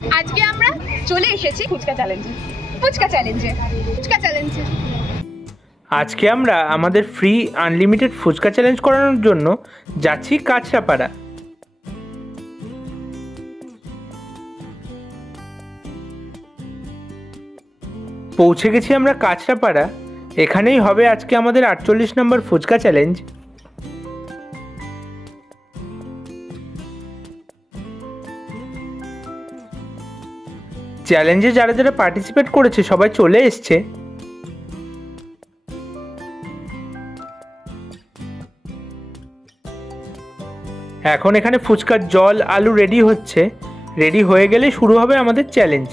আজকে আমরা চলে এসেছি ফুচকা চ্যালেঞ্জে। আজকে আমরা আমাদের ফ্রি আনলিমিটেড ফুচকা চ্যালেঞ্জ করানোর জন্য যাচ্ছি কাঁচরাপাড়া। পৌঁছে গেছি আমরা কাঁচরাপাড়া। এখানেই হবে আজকে আমাদের 48 নম্বর ফুচকা চ্যালেঞ্জ। চ্যালেঞ্জে যারা যারা পার্টিসিপেট করেছে সবাই চলে এসছে। এখন এখানে ফুচকার জল আলু রেডি হচ্ছে। রেডি হয়ে গেলে শুরু হবে আমাদের চ্যালেঞ্জ।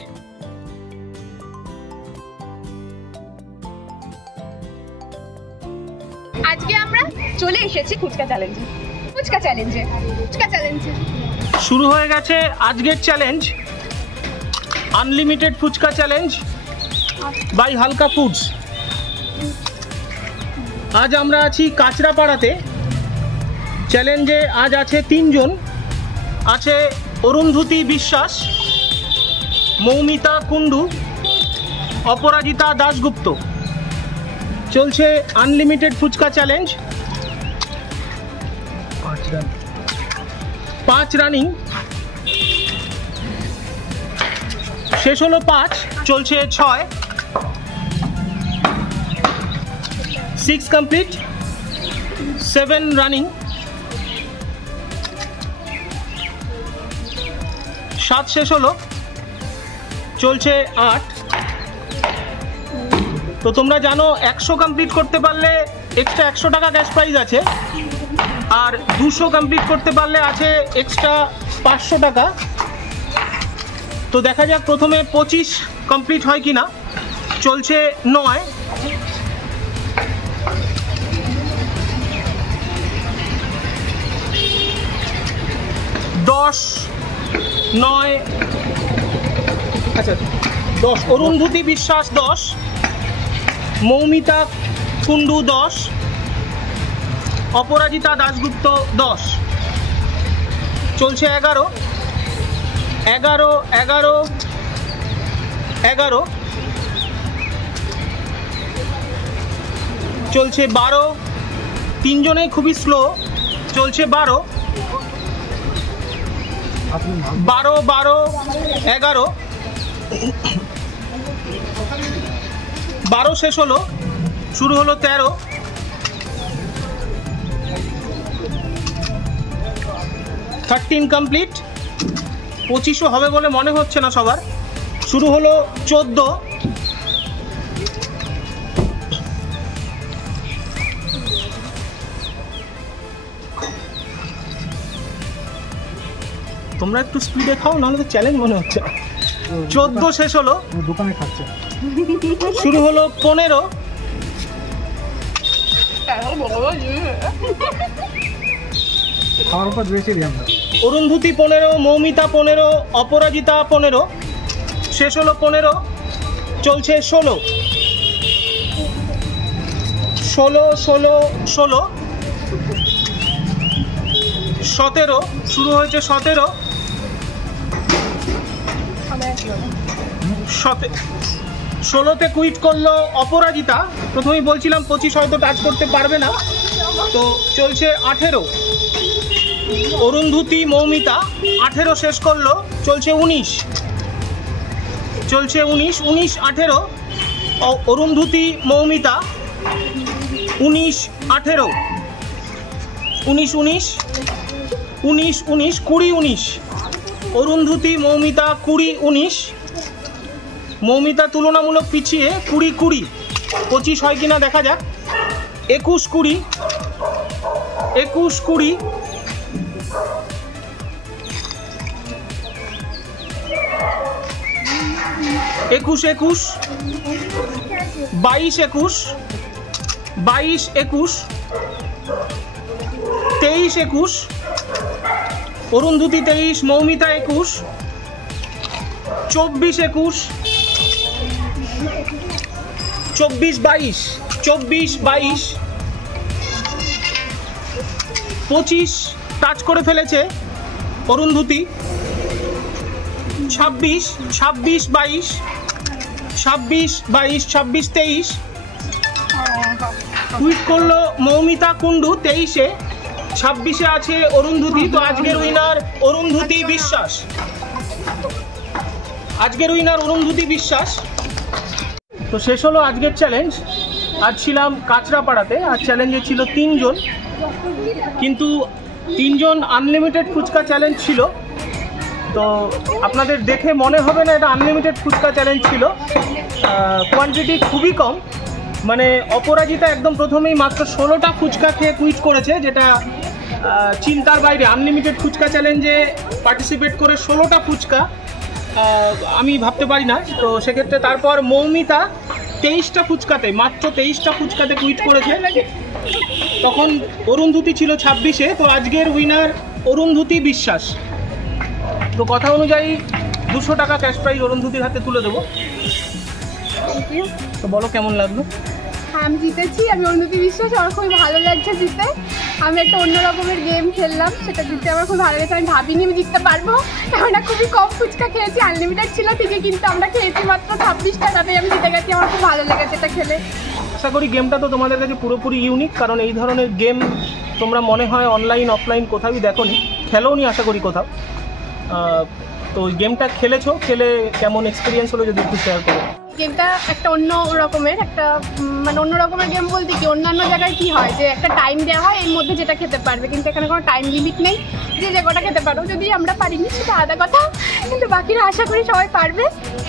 আজকে আমরা চলে এসেছি ফুচকা চ্যালেঞ্জে। শুরু হয়ে গেছে আজকের challenge, unlimited fuchka challenge by Halka Foods. আজ আমরা আছি কাঁচরাপাড়াতে। চ্যালেঞ্জে আজ আছে 3 জন। আছে অরুন্ধতী বিশ্বাস, মৌমিতা কুণ্ডু, অপরাজিতা দাশগুপ্ত। চলছে আনলিমিটেড ফুচকা চ্যালেঞ্জ। 5 রানিং, শেষ হলো 5, চলছে 6, 6 কমপ্লিট, 7 রানিং, 7 শেষ হলো, চলছে 8। তো তোমরা জানো 100 কমপ্লিট করতে পারলে এক্সট্রা 100 টাকা ক্যাশ প্রাইজ আছে, আর 200 কমপ্লিট করতে পারলে আছে এক্সট্রা 500 টাকা। তো দেখা যাক প্রথমে 25 কমপ্লিট হয় কি না। চলছে 9, 10, 9, আচ্ছা 10। অরুন্ধতী বিশ্বাস 10, মৌমিতা কুণ্ডু 10, অপরাজিতা দাশগুপ্ত 10। চলছে 11, 11, 11, 11, চলছে 12। 3 জনেই খুবই স্লো। চলছে 12, 12, 12, 11, 12 শেষ হলো, শুরু হলো 13, 13 কমপ্লিট। 25 হবে বলে মনে হচ্ছে না সবার। শুরু হলো 14, তোমরা একটু স্পিডে খাও, নাহলে তো চ্যালেঞ্জ মনে হচ্ছে। 14 শেষ হলো, দোকানে খাচ্ছে। শুরু হলো 15, অরুন্ধতী 15, মৌমিতা 15, অপরাজিতা 15, শেষ হলো 15, চলছে 16, 16, 16, 16, 17, শুরু হয়েছে 17, 16তে কুইট করলো অপরাজিতা। প্রথমেই বলছিলাম 25 হয়তো টাচ করতে পারবে না। তো চলছে 18, অরুন্ধতী মৌমিতা 18 শেষ করলো, চলছে 19, চলছে 19, 19, 18, অরুন্ধতী মৌমিতা 19, 18, 19, 19, 19, 19, 20, 19, অরুন্ধতী মৌমিতা 20, 19, মৌমিতা তুলনামূলক পিছিয়ে 20, 20, 25 হয় কিনা দেখা যাক। 21, 20, 21, 20, 21, 21, 22, 21, 22, 21, 23, 21, অরুন্ধতী 23, মৌমিতা 21, 24, 21, 24, 22, 24, 22, 25 টাচ করে ফেলেছে অরুন্ধতী। 26, 26, 22, 26, 22, 26, 23। টুইট করলো মৌমিতা কুন্ডু 23-এ, 26-এ আছে অরুন্ধতি। তো আজকের উইনার অরুন্ধতি বিশ্বাস, আজকের উইনার অরুন্ধতি বিশ্বাস। তো শেষ হলো আজকের চ্যালেঞ্জ। আজ ছিলাম কাঁচরাপাড়াতে, আর চ্যালেঞ্জে ছিল 3 জন, কিন্তু 3 জন আনলিমিটেড ফুচকা চ্যালেঞ্জ ছিল। তো আপনাদের দেখে মনে হবে না এটা আনলিমিটেড ফুচকা চ্যালেঞ্জ ছিল, কোয়ান্টিটি খুবই কম। মানে অপরাজিতা একদম প্রথমেই মাত্র 16টা ফুচকা খেয়ে কুইট করেছে, যেটা চিন্তার বাইরে। আনলিমিটেড ফুচকা চ্যালেঞ্জে পার্টিসিপেট করে 16টা ফুচকা আমি ভাবতে পারি না। তো সেক্ষেত্রে তারপর মৌমিতা 23টা ফুচকাতে, মাত্র 23টা ফুচকাতে কুইট করেছে। তখন অরুন্ধতি ছিল 26-এ। তো আজকের উইনার অরুন্ধতি বিশ্বাস। তো কথা অনুযায়ী 200 টাকা ক্যাশ প্রাইজ অরুন্ধতির হাতে তুলে দেবো। তো বলো কেমন লাগলো? আমি জিতেছি, আমি অরুন্ধতি বিশ্বাস, আমার খুবই ভালো লাগছে জিতে। আমি একটা অন্য রকমের গেম খেললাম, সেটা জিতে আমার খুব ভালো লেগেছে। আমি ভাবিনি আমি জিততে পারবো, আমরা খুবই কম ফুচকা খেয়েছি, আনলিমিটেড ছিল ঠিকই, কিন্তু আমরা খেয়েছি মাত্র 26 টাকাতে, আমি জিতে গেছি। আমার খুব ভালো লেগেছে এটা খেলে। আশা করি গেমটা তো তোমাদের কাছে পুরোপুরি ইউনিক, কারণ এই ধরনের গেম তোমরা মনে হয় অনলাইন অফলাইন কোথাওই দেখোনি, খেলোনি আশা করি কোথাও। তো গেমটা খেলেছো, খেলে কেমন এক্সপিরিয়েন্স হলো যদি একটু শেয়ার করো। গেমটা একটা অন্য রকমের, একটা মানে অন্য রকমের গেম বলতে কি, অন্যান্য জায়গায় কি হয় যে একটা টাইম দেওয়া হয়, এর মধ্যে যেটা খেতে পারবে, কিন্তু এখানে কোনো টাইম লিমিট নেই, যে কটা খেতে পারো। যদি আমরা পারিনি সেটা আলাদা কথা, কিন্তু বাকিরা আশা করি সবাই পারবে।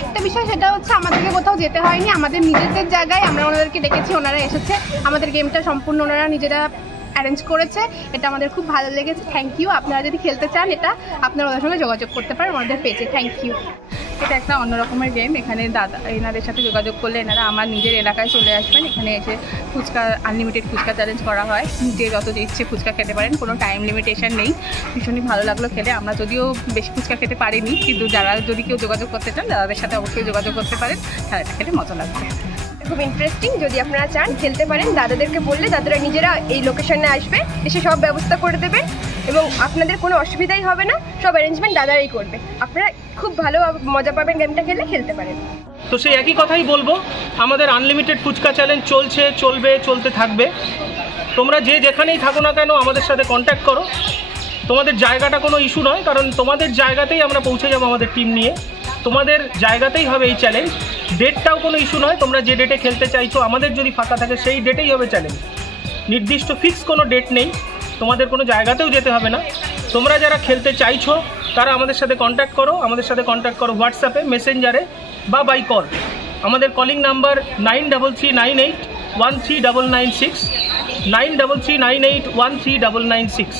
একটা বিষয় সেটা হচ্ছে আমাদেরকে কোথাও যেতে হয়নি, আমাদের নিজেদের জায়গায় আমরা ওনাদেরকে ডেকেছি, ওনারা এসেছে, আমাদের গেমটা সম্পূর্ণ ওনারা নিজেরা অ্যারেঞ্জ করেছে। এটা আমাদের খুব ভালো লেগেছে, থ্যাংক ইউ। আপনারা যদি খেলতে চান এটা আপনারা ওদের সঙ্গে যোগাযোগ করতে পারেন আমাদের পেজে, থ্যাংক ইউ। এটা একটা অন্য রকমের গেম, এখানে এনাদের সাথে যোগাযোগ করলে এনারা আমার নিজের এলাকায় চলে আসবেন। এখানে এসে ফুচকা আনলিমিটেড ফুচকা চ্যালেঞ্জ করা হয়, নিজে যত ইচ্ছে ফুচকা খেতে পারেন, কোনো টাইম লিমিটেশন নেই। ভীষণই ভালো লাগলো খেলে। আমরা যদিও বেশি ফুচকা খেতে পারিনি, কিন্তু যারা যদি কেউ যোগাযোগ করতে চান তাদের সাথে অবশ্যই যোগাযোগ করতে পারেন, খেলাটা খেলে মজা লাগবে। খুব ইন্টারেস্টিং, যদি আপনারা চান খেলতে পারেন। দাদাদেরকে বললে দাদারা নিজেরা এই লোকেশনে আসবে, এসে সব ব্যবস্থা করে দেবেন এবং আপনাদের কোনো অসুবিধাই হবে না, সব অ্যারেঞ্জমেন্ট দাদারাই করবে। আপনারা খুব ভালো মজা পাবেন গেমটা খেলে, খেলতে পারেন। তো সেই একই কথাই বলবো, আমাদের আনলিমিটেড ফুচকা চ্যালেঞ্জ চলছে, চলবে, চলতে থাকবে। তোমরা যে যেখানেই থাকো না কেন আমাদের সাথে কন্ট্যাক্ট করো। তোমাদের জায়গাটা কোনো ইস্যু নয়, কারণ তোমাদের জায়গাতেই আমরা পৌঁছে যাবো আমাদের টিম নিয়ে, তোমাদের জায়গাতেই হবে এই চ্যালেঞ্জ। ডেটটাও কোনো ইস্যু নয়, তোমরা যে ডেটে খেলতে চাইছো আমাদের যদি ফাঁকা থাকে সেই ডেটেই হবে চ্যালেঞ্জ। নির্দিষ্ট ফিক্স কোনো ডেট নেই, তোমাদের কোনো জায়গাতেও যেতে হবে না। তোমরা যারা খেলতে চাইছো তারা আমাদের সাথে কন্ট্যাক্ট করো, আমাদের সাথে কন্ট্যাক্ট করো হোয়াটসঅ্যাপে, মেসেঞ্জারে বা বাই কল। আমাদের কলিং নাম্বার 9339813996, 9339813996।